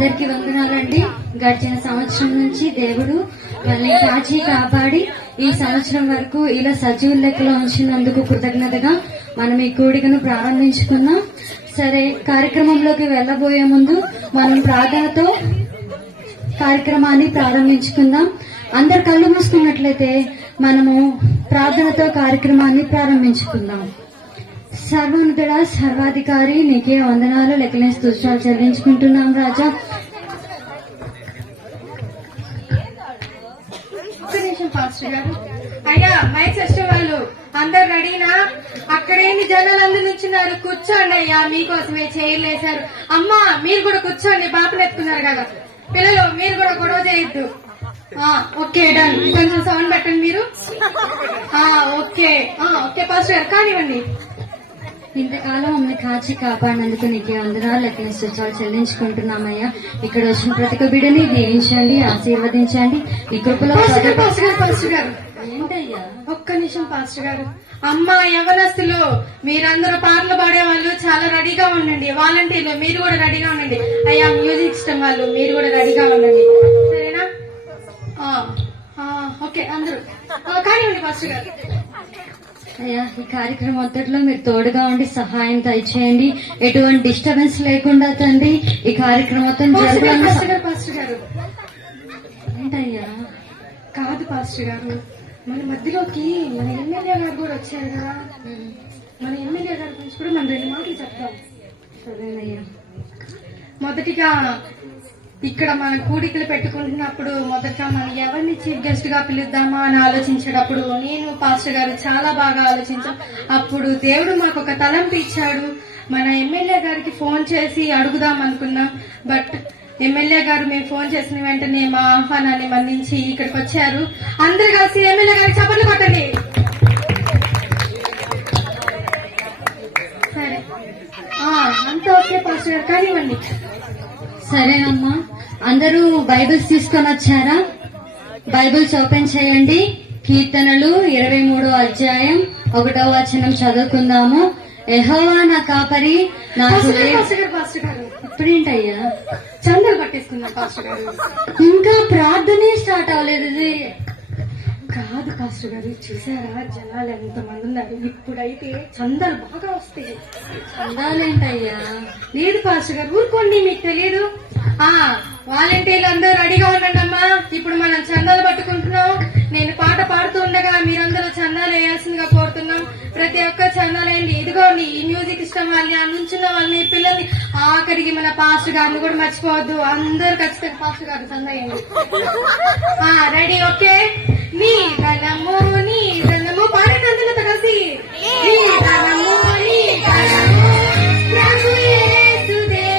అందరికీ వందనాలండి. గడిచిన సంవత్సరం నుంచి దేవుడు మనల్ని కాచి కాపాడి ఈ సంవత్సరం వరకు ఇలా సజీవ లెక్కలో ఉంచినందుకు కృతజ్ఞతగా మనం ఈ కూడికను ప్రారంభించుకున్నాం. సరే, కార్యక్రమంలోకి వెళ్లబోయే ముందు మనం ప్రార్థనతో కార్యక్రమాన్ని ప్రారంభించుకుందాం. అందరు కళ్ళు మూసుకున్నట్లయితే మనము ప్రార్థనతో కార్యక్రమాన్ని ప్రారంభించుకుందాం. సర్వోన్నతుడా, సర్వాధికారి, నీకే వందనాలు, లెక్కలేని స్తుతులు చెల్లించుకుంటున్నాం రాజా. అయ్యా, మైక్ సిస్టర్ వాళ్ళు అందరు రెడీనా? అక్కడేంటి జనాలు అందరు నుంచున్నారు, కూర్చోండి అయ్యా, మీకోసమే చేయలేశారు. అమ్మా, మీరు కూడా కూర్చోండి, బాపలు ఎత్తుకున్నారు కదా. పిల్లలు మీరు కూడా గొడవ చేయొద్దు. Okay, done. కొంచెం సౌండ్ పెట్టండి మీరు. ఓకే ఓకే పాస్టర్ గారు కానివ్వండి. ఇంతకాలం మమ్మల్ని కాచి కాపాడినందుకు నీకే వందనాలు, లెక్కలేని స్తుతులు చెల్లించుకుంటున్నామయ్యా. ఇక్కడ వచ్చిన ప్రతి ఒక్క బిడ్డని దీవించండి, ఆశీర్వదించండి. ఈ కృపలో పాస్టర్ గారు ఏంటయ్యా, ఒక్క నిమిషం పాస్టర్ గారు. అమ్మా యవనస్తులు, మీరందరూ పాటలు పాడేవాళ్ళు చాలా రెడీగా ఉండండి. వాలంటీర్లు మీరు కూడా రెడీగా ఉండండి. అయ్యా, మ్యూజిక్ సిస్టమ్ వాళ్ళు మీరు కూడా రెడీగా ఉండండి, సరేనా? ఓకే, అందరూ కానివ్వండి పాస్టర్ గారు. అయ్యా, ఈ కార్యక్రమం అంతట్లో మీరు తోడుగా ఉండి సహాయం దయచేయండి. ఎటువంటి డిస్టర్బెన్స్ లేకుండా తండ్రి ఈ కార్యక్రమం పాస్టర్ గారు ఏంటయ్యా? కాదు పాస్టర్ గారు, మన మధ్యలోకి మన ఎమ్మెల్యే గారు కూడా వచ్చారు కదా. మన ఎమ్మెల్యే గారి గురించి కూడా మనం 2 మాటలు చెప్తాం. సరేనయ్యా. మొదటిగా ఇక్కడ మన కూడికలు పెట్టుకుంటున్నప్పుడు మొదట మనం ఎవరిని చీఫ్ గెస్ట్ గా పిలుద్దామా అని ఆలోచించేటప్పుడు నేను పాస్టర్ గారు చాలా బాగా ఆలోచించాం. అప్పుడు దేవుడు మాకు ఒక తలంపు ఇచ్చాడు. మన ఎమ్మెల్యే గారికి ఫోన్ చేసి అడుగుదాం అనుకున్నాం. బట్ ఎమ్మెల్యే గారు మేము ఫోన్ చేసిన వెంటనే మా ఆహ్వానాన్ని మన్నించి ఇక్కడికి వచ్చారు. అందరు కలిసి ఎమ్మెల్యే గారికి చప్పట్లు కొట్టండి. సరే, అంతా ఓకే పాస్టర్ గారు కానివ్వండి. సరేనమ్మా, అందరూ బైబిల్స్ తీసుకొని వచ్చారా? బైబిల్స్ ఓపెన్ చేయండి. కీర్తనలు 23వ అధ్యాయం 1వ వచనం చదువుకుందాము. యెహోవా నా కాపరి, నాకు పాస్టర్ గారు ఇప్పుడేంటయ్యా చందలు పట్టేసుకున్నాం పాస్టర్ గారు. ఇంకా ప్రార్థనే స్టార్ట్ అవ్వలేదు. ఇది కాదు పాస్టర్ గారు, చూసారా జనాలు ఎంతమంది ఉన్నారు. ఇప్పుడైతే చందాలు బాగా వస్తాయి. చందాలేంటయ్యా? లేదు పాస్టర్ గారు, ఊరుకోండి, మీకు తెలియదు. వాలంటీర్లు అందరూ రెడీగా ఉండండి అమ్మా. ఇప్పుడు మనం చందాలు పట్టుకుంటున్నాం. నేను పాట పాడుతూ ఉండగా మీరందరూ చందాలు వేయాల్సిందిగా కోరుతున్నాం. ప్రతి ఒక్క చందాలు వేయండి. ఇదిగోండి, ఈ మ్యూజిక్ ఇష్టం వాళ్ళని, ఆ నుంచున్న వాళ్ళని, పిల్లల్ని, ఆఖరికి మన పాస్టర్ గారిని కూడా మర్చిపోవద్దు. అందరూ ఖచ్చితంగా పాస్టర్ గారు చందా వేయండి. రెడీ? ఓకే. నీ ధనము నీ ధనము పాడండి అందరితో కలిసి. నీ ధనము నీ ధనము ప్రభు యేసుదే.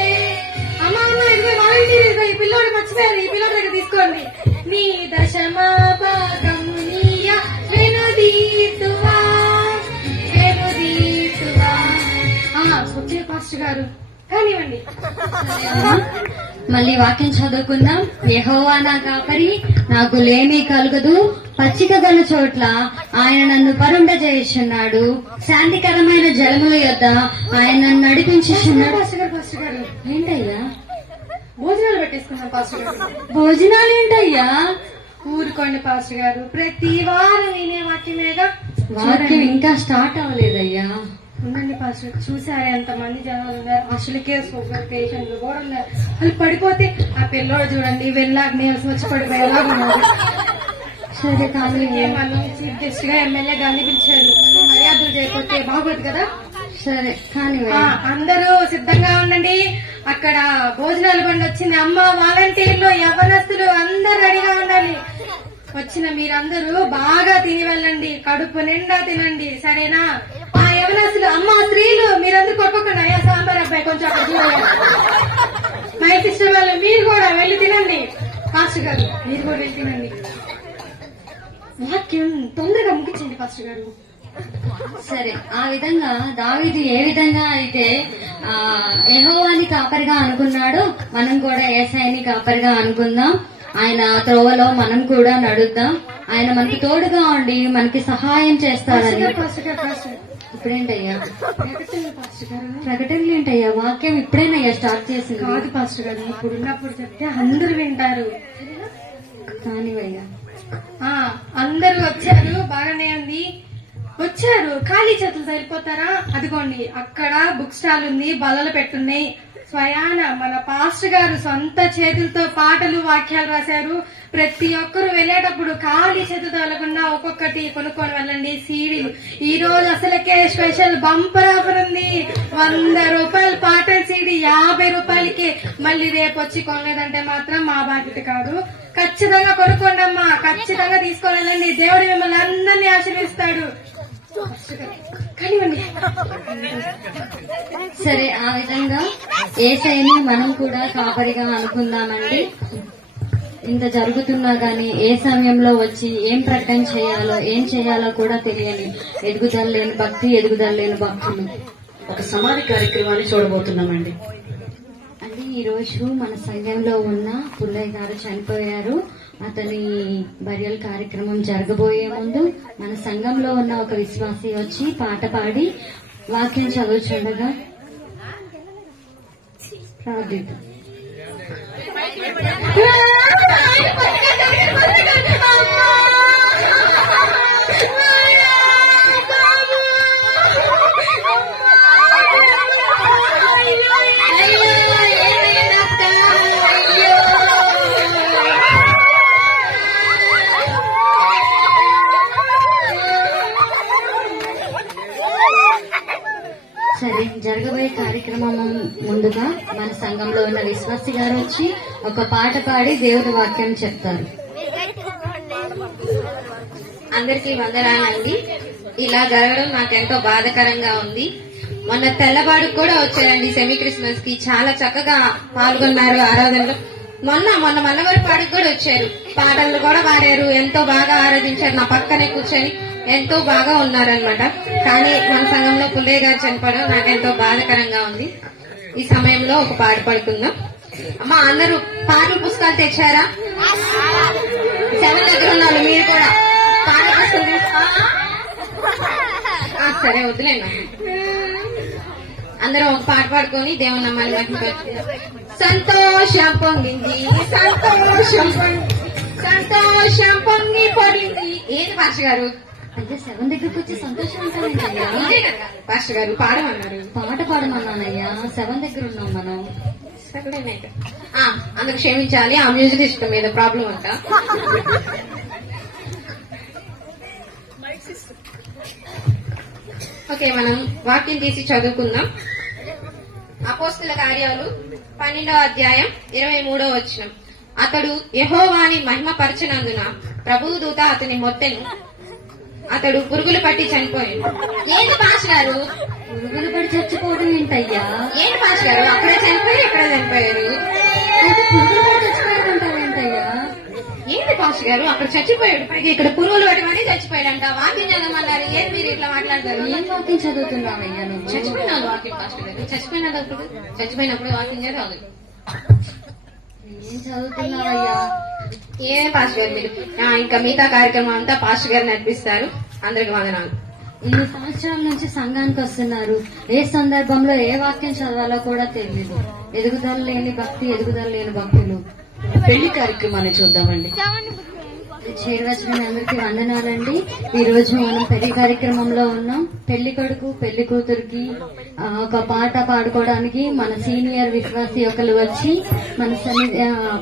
అమ్మా ఇదిగో వాలంటీర్, ఈ పిల్లోడు మర్చిపోయారు, ఈ పిల్లోడి దగ్గర తీసుకోండి. నీ దశమా భాగము నీయ వెనుదీతువా వెనుదీతువా. వచ్చే పాస్టర్ గారు కానివ్వండి. మళ్ళీ వాక్యం చదువుకుందాం. యెహోవా నా కాపరి, నాకు లేమి కలుగదు. పచ్చిక గల చోట్ల ఆయన నన్ను పరుండజేయుచున్నాడు. శాంతికరమైన జలముల యొద్ద ఆయన నన్ను నడిపించుచున్నాడు. పాస్టర్ గారు ఏంటయ్యా? భోజనాలు పెట్టేసుకున్నాం పాస్టర్ గారు. భోజనాలు ఏంటయ్యా? ఊరుకోండి పాస్టర్ గారు, ప్రతి వారం వినే వాక్యమేగా. వాక్యం ఇంకా స్టార్ట్ అవ్వలేదయ్యా. ఉండండి పాస్టర్. చూసారా ఎంతమంది జనాలు ఉన్నారు. అసలుకే షుగర్ పేషెంట్లు కూడా ఉన్నారు. వాళ్ళు పడిపోతే ఆ పిల్లోడు చూడండి వెళ్ళాక నీరసం వచ్చి పడిపోయేలా ఉన్నారు. సరే, కానీ మనం చీఫ్ గెస్ట్ గా ఎమ్మెల్యే గారిని పిలిచారు. మర్యాదలు చేయకపోతే బాగోదు కదా. సరే, కానీ అందరూ సిద్ధంగా ఉండండి. అక్కడ భోజనాలు బండి వచ్చింది. అమ్మ వాలంటీర్లు, యవ్వనస్తులు అందరూ రెడీగా ఉండాలి. వచ్చిన మీరందరూ బాగా తిని వెళ్ళండి, కడుపు నిండా తినండి, సరేనా? యవ్వనస్తులు, అమ్మ స్త్రీలు మీరందరూ కొట్టుకోకండి. అయ్యా సాంబార్ అబ్బాయి కొంచెం అక్కడ మై సిస్టర్ వాళ్ళు మీరు కూడా వెళ్ళి తినండి. పాస్టర్ గారు మీరు కూడా వెళ్ళి తినండి. వాక్యం తొందరగా ముగించండి పాస్టర్ గారు. సరే, ఆ విధంగా దావీదు ఏ విధంగా అయితే యెహోవాని కాపరిగా అనుకున్నాడో మనం కూడా యేసయ్యని కాపరిగా అనుకుందాం. ఆయన త్రోవలో మనం కూడా నడుద్దాం. ఆయన మనకి తోడుగా ఉండి మనకి సహాయం చేస్తారని. ఇప్పుడేంటయ్యా పాస్టర్ గారు ప్రకటనలు ఏంటయ్యా? వాక్యం ఇప్పుడేనయ్యా స్టార్ట్ చేసింది. కాదు పాస్టర్ గారు, ఇప్పుడున్నప్పుడు చెప్తే అందరూ వింటారు. కానివయ్యా. అందరూ వచ్చారు, బాగానే ఉంది. వచ్చారు, ఖాళీ చేతులు సరిపోతారా? అదిగోండి అక్కడ బుక్ స్టాల్ ఉంది, బల్లలు పెట్టున్నాయి. స్వయాన మన పాస్టర్ గారు సొంత చేతులతో పాటలు వాక్యాలు రాశారు. ప్రతి ఒక్కరు వెళ్ళేటప్పుడు ఖాళీ చేతులతో వెళ్లకుండా ఒక్కొక్కటి కొనుక్కొని వెళ్ళండి. సీడీలు ఈ రోజు అసలుకే స్పెషల్ బంపర్ ఆఫర్ ఉంది. 100 రూపాయలు పాటల సీడీ 50 రూపాయలకి. మళ్ళీ రేపు వచ్చి కొనలేదంటే మాత్రం మా బాధ్యత కాదు. ఖచ్చితంగా కొనుక్కోండి అమ్మా, ఖచ్చితంగా తీసుకొని వెళ్ళండి. దేవుడు మిమ్మల్ని అందరినీ ఆశీర్వదిస్తాడు. కానివ్వండి. సరే, ఆ విధంగా యేసయ్యని మనం కూడా కాపరిగా అనుకుందామండి. ఇంత జరుగుతున్నా గానీ ఏ సమయంలో వచ్చి ఏం ప్రకటన చేయాలో ఏం చేయాలో కూడా తెలియని ఎదుగుదల లేని భక్తి, ఎదుగుదల లేని భక్తులు. ఒక సమాధి కార్యక్రమాన్ని చూడబోతున్నామండి. అంటే ఈ రోజు మన సంఘంలో ఉన్న పుల్లయ్య గారు చనిపోయారు. అతని బరియల్ కార్యక్రమం జరగబోయే ముందు మన సంఘంలో ఉన్న ఒక విశ్వాసి వచ్చి పాట పాడి వాక్యం చదువుతుండగా ప్రార్థిద్దాం. సరే, జరగబోయే కార్యక్రమం ముందుగా మన సంఘంలో ఉన్న విశ్వాసి గారు వచ్చి ఒక పాట పాడి దేవుడి వాక్యం చెప్తారు. అందరికీ వందనాలండి. ఇలా జరగడం నాకెంతో బాధాకరంగా ఉంది. మొన్న తెల్లబాడు కూడా వచ్చారండి సెమీ క్రిస్మస్ కి. చాలా చక్కగా పాల్గొన్నారు ఆరాధనలో. మొన్న మల్లవరపాడికి కూడా వచ్చారు, పాటలు కూడా పాడారు, ఎంతో బాగా ఆరాధించారు. నా పక్కనే కూర్చొని ఎంతో బాగా ఉన్నారనమాట. కానీ మన సంఘంలో పుల్లయ్య గారు చనిపోవడం నాకెంతో బాధాకరంగా ఉంది. ఈ సమయంలో ఒక పాట పాడుకుందాం. అమ్మా, అందరూ పాటల పుస్తకాలు తెచ్చారా? 7 దగ్గర ఉన్నారు మీరు కూడా. పాట పుస్తకం సరే వద్దులేనా. అందరూ ఒక పాట పాడుకొని దేవుని నమ్మని మహిమపరచుకుందాం. సంతోషం పొంగింది, సంతోషం సంతోషం పొంగి పొంగింది. ఏంటి పాస్టర్ గారు? అయితే 7 దగ్గరకు వచ్చి సంతోషం ఉంటానంటయ్యా. పాస్టర్ గారు పాడమన్నారు. పాట పాడమన్నానయ్యా. 7 దగ్గర ఉన్నాం మనం. అందుకు క్షమించాలి, ఆ మ్యూజిక్ సిస్టమ్ మీద ప్రాబ్లం అంట. ఓకే, మనం వాక్యం తీసి చదువుకుందాం. అపోస్తుల కార్యాలు 12వ అధ్యాయం 23వ వచనం. అతడు యెహోవాని మహిమపరచనందున ప్రభువు దూత అతని మొత్తెను. అతడు పురుగులు పట్టి చనిపోయాడు. ఏంటి పాస్టర్ గారు? పురుగులు పడి చచ్చిపోవడం ఏంటయ్యా? ఏంటి పాస్టర్ గారు? అక్కడే చనిపోయారు, ఇక్కడ చనిపోయారు. అయితే పురుగులు పడి చచ్చిపోయాడంటావేంటయ్యా? ఏంటి పాస్టర్ గారు? అక్కడ చచ్చిపోయాడు, పైగా ఇక్కడ పురుగులు పడి మరీ చచ్చిపోయాడంట. వాక్యం చదవమన్నారు, ఏం మీరు ఇట్లా మాట్లాడతారు? ఏం వాక్యం చదువుతున్నావయ్యా నువ్వు? చచ్చిపోయినాడు వాక్యం పాస్టర్ గారు. చచ్చిపోయినప్పుడు వాక్యం చదవాలి. ఏం చదువుతున్నావయ్యా? ఏం పాస్టర్ గారు మీరు? ఇంకా మిగతా కార్యక్రమం అంతా పాస్టర్ గారు నడిపిస్తారు. అందరికి వందనాలు. ఇన్ని సంవత్సరాల నుంచి సంఘానికి వస్తున్నారు, ఏ సందర్భంలో ఏ వాక్యం చదవాలో కూడా తెలియదు. ఎదుగుదల లేని భక్తి, ఎదుగుదల లేని భక్తులు. పెళ్లి కార్యక్రమాన్ని చూద్దామండి. చేరవచ్చిన అందరికీ వందనాలండి. ఈ రోజు మనం పెళ్లి కార్యక్రమంలో ఉన్నాం. పెళ్లి కొడుకు పెళ్లి కూతురికి ఒక పాట పాడుకోవడానికి మన సీనియర్ విశ్వాసి ఒకరు వచ్చి మన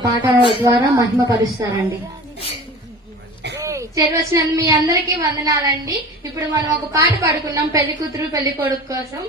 పాట ద్వారా మహిమ పరుస్తారండి. చేరవచ్చిన మీ అందరికీ వందనాలండి. ఇప్పుడు మనం ఒక పాట పాడుకున్నాం పెళ్లి కూతురు పెళ్లి కొడుకు కోసం.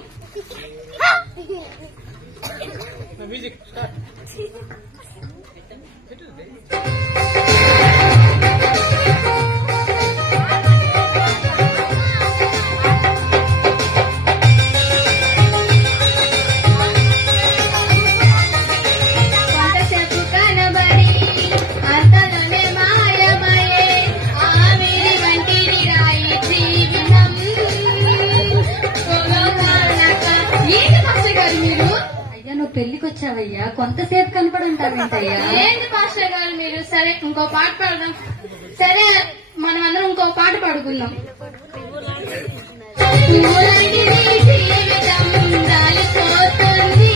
పెళ్లికి వచ్చావయ్యా, కొంతసేపు కనపడుంటావేంటయ్యా? ఏంటి మాస్టర్ గారు మీరు? సరే ఇంకో పాట పాడదాం. సరే మనం అందరం ఇంకో పాట పాడుకుందాం. పూలాంటి నీ జీవితం రాలిపోతుంది,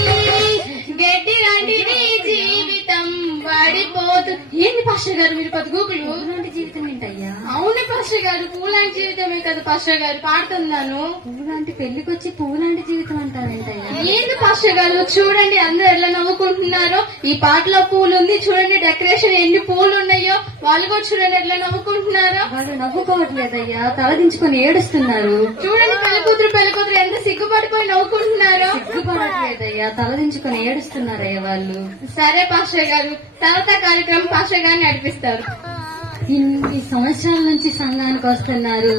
గడ్డి లాంటి నీ జీవితం వాడిపోతుంది. ఏంది పాస్టర్ గారు మీరు పదుగుకులు? పూలాంటి జీవితం ఏంటయ్యా? అవును పాస్టర్ గారు, పూలాంటి జీవితమే కదా పాస్టర్ గారు, పాడుతున్నాను. పూలాంటి పెళ్లికొచ్చి పూలాంటి జీవితం అంటారేంటయ్యా? ఏంది పాస్టర్ గారు, చూడండి అందరు ఎలా నవ్వుకుంటున్నారో. ఈ పాటలో పూలు ఉంది చూడండి, డెకరేషన్ ఎన్ని పూలు ఉన్నాయో. వాళ్ళు కూడా చూడండి ఎట్లా నవ్వుకుంటున్నారో. వాళ్ళు నవ్వుకోవట్లేదయ్యా, తలదించుకొని ఏడుస్తున్నారు. చూడండి పెళ్లి కూతురు ఎంత సిగ్గుపడిపోయి నవ్వుకుంటున్నారో. సిగ్గుపడట్లేదయ్యా, తలదించుకొని ఏడుస్తున్నారయ్యా వాళ్ళు. సరే పాస్టర్ గారు, తర్వాత కార్యక్రమం పాస్టర్ గారిని నడిపిస్తారు. ఇన్ని సంవత్సరాల నుంచి సంఘానికి వస్తున్నారు.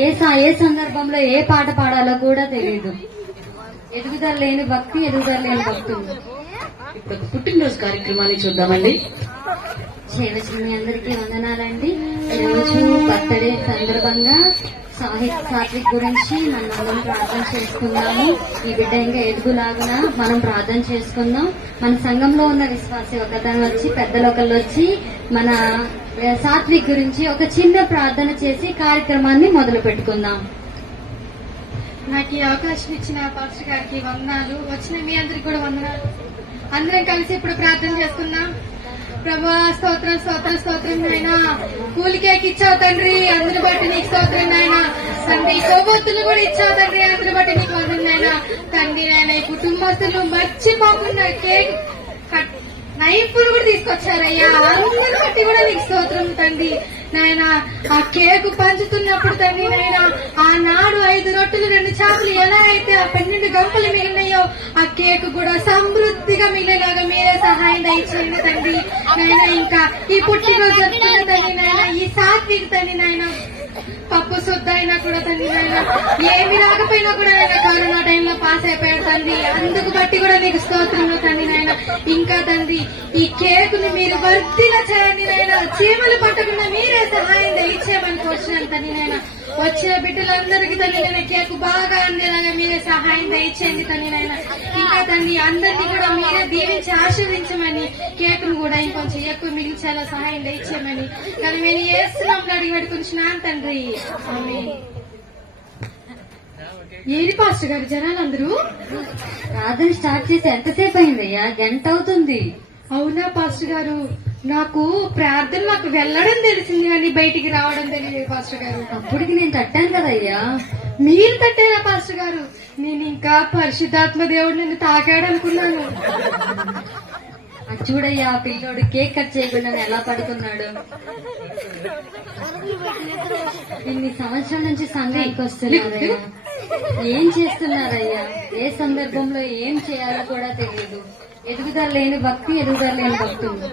ఏ సందర్భంలో ఏ పాట పాడాలో కూడా తెలియదు. ఎదుగుదల లేని భక్తి, ఎదుగుదల లేని భక్తులు. ఇప్పుడు పుట్టినరోజు కార్యక్రమాన్ని చూద్దామండి. మీ అందరికీ వందనాలండి. ఈరోజు బర్త్డే సందర్భంగా సాత్విక్ గురించి మనం ప్రార్థన చేసుకుందాము. ఈ బిడ్డ ఇంకా ఎదుగులాగున మనం ప్రార్థన చేసుకుందాం. మన సంఘంలో ఉన్న విశ్వాసి ఒకతను వచ్చి, పెద్దలు ఒకళ్ళు వచ్చి మన సాత్విక్ గురించి ఒక చిన్న ప్రార్థన చేసి కార్యక్రమాన్ని మొదలు పెట్టుకుందాం. నాకు ఈ అవకాశం ఇచ్చిన పాస్టర్ గారికి వందనాలు. వచ్చిన మీ అందరికి కూడా వందనాలు. అందరం కలిసి ఇప్పుడు ప్రార్థన చేసుకుందాం. ప్రభా స్తోత్రం స్తోత్రం స్తోత్రం నాయనా, కూలి కేక్ ఇచ్చావు తండ్రి, అందరి బట్టి నీకు స్తోత్రం నాయనా. తండ్రి కొవ్వొత్తులు కూడా ఇచ్చావు తండ్రి, అందరి బట్టి నీకు వందనం నాయనా. తండ్రి నాయన ఈ కుటుంబస్తులు మర్చిపోకుండా కేక్ నైఫ్లు కూడా తీసుకొచ్చారయ్యా, అందరి బట్టి కూడా నీకు స్తోత్రం తండ్రి నాయన. ఆ కేకు పంచుతున్నప్పుడు తండ్రి నాయన, ఆనాడు 5 రొట్టెలు 2 చేపలు ఎలా అయితే ఆ 12 గంపలు మిగిలినాయో, ఆ కేకు కూడా సమృద్ధిగా మిగిలేలాగా మీరే సహాయం దయచేయండి తండ్రి నాయన. ఇంకా ఈ పుట్టినరోజు జరుపుతున్న తండ్రి నాయన, ఈ సాత్విక్ తండ్రి నాయన, పప్పు శుద్ధ అయినా కూడా తండ్రి నాయన, ఏమి రాకపోయినా కూడా నాయన కరోనా టైంలో పాస్ అయిపోయాడు తండ్రి, అందుకు బట్టి కూడా నీకు స్తోత్రంలో తండ్రి నాయన. ఇంకా తండ్రి ఈ కేకుని మీరు వర్ధిల చేయండి నాయన, చీమలు పట్టకుండా మీరే సహాయం దయచేయమని కోరుచున్నాను తండ్రి నాయన. వచ్చిన బిడ్డలందరికీ తండ్రి నాయన కేకు బాగా అందేలాగా మీరే సహాయం దయచేయండి తండ్రి నాయన. ఇంకా తండ్రి అందరినీ కూడా మీరే దీవించి ఆశీర్వించమని, కేకును కూడా ఇంకొంచెం ఎక్కువ మిగిల్చేలా సహాయం దయచేయమని కానీ నేను ఏస్తున్నాం అడిగి పెట్టుకుంటున్నాను తండ్రి. ఆమేన్. ఏది పాస్టర్ గారు జనాలందరూ ప్రార్థన స్టార్ట్ చేసి ఎంతసేపు అయిందయ్యా? గంట అవుతుంది. అవునా పాస్టర్ గారు, నాకు ప్రార్థన నాకు వెళ్ళడం తెలిసింది కానీ బయటికి రావడం తెలియదు పాస్టర్ గారు. అప్పటికి నేను తట్టాను కదయ్యా. మీరు తట్టారా పాస్టర్ గారు? నేను ఇంకా పరిశుద్ధాత్మ దేవుడు నన్ను తాకాడు అనుకున్నాను. అది చూడయ్యా, ఆ పిల్లోడు కేక్ కట్ చేయకుండా ఎలా పడుకున్నాడు. ఇన్ని సంవత్సరాల నుంచి సంఘానికి వస్తున్నారయ్యా, ఏం చేస్తున్నారయ్యా? ఏ సందర్భంలో ఏం చేయాలో కూడా తెలియదు. ఎదుగుదల లేని భక్తి, ఎదుగుదల లేని భక్తులు.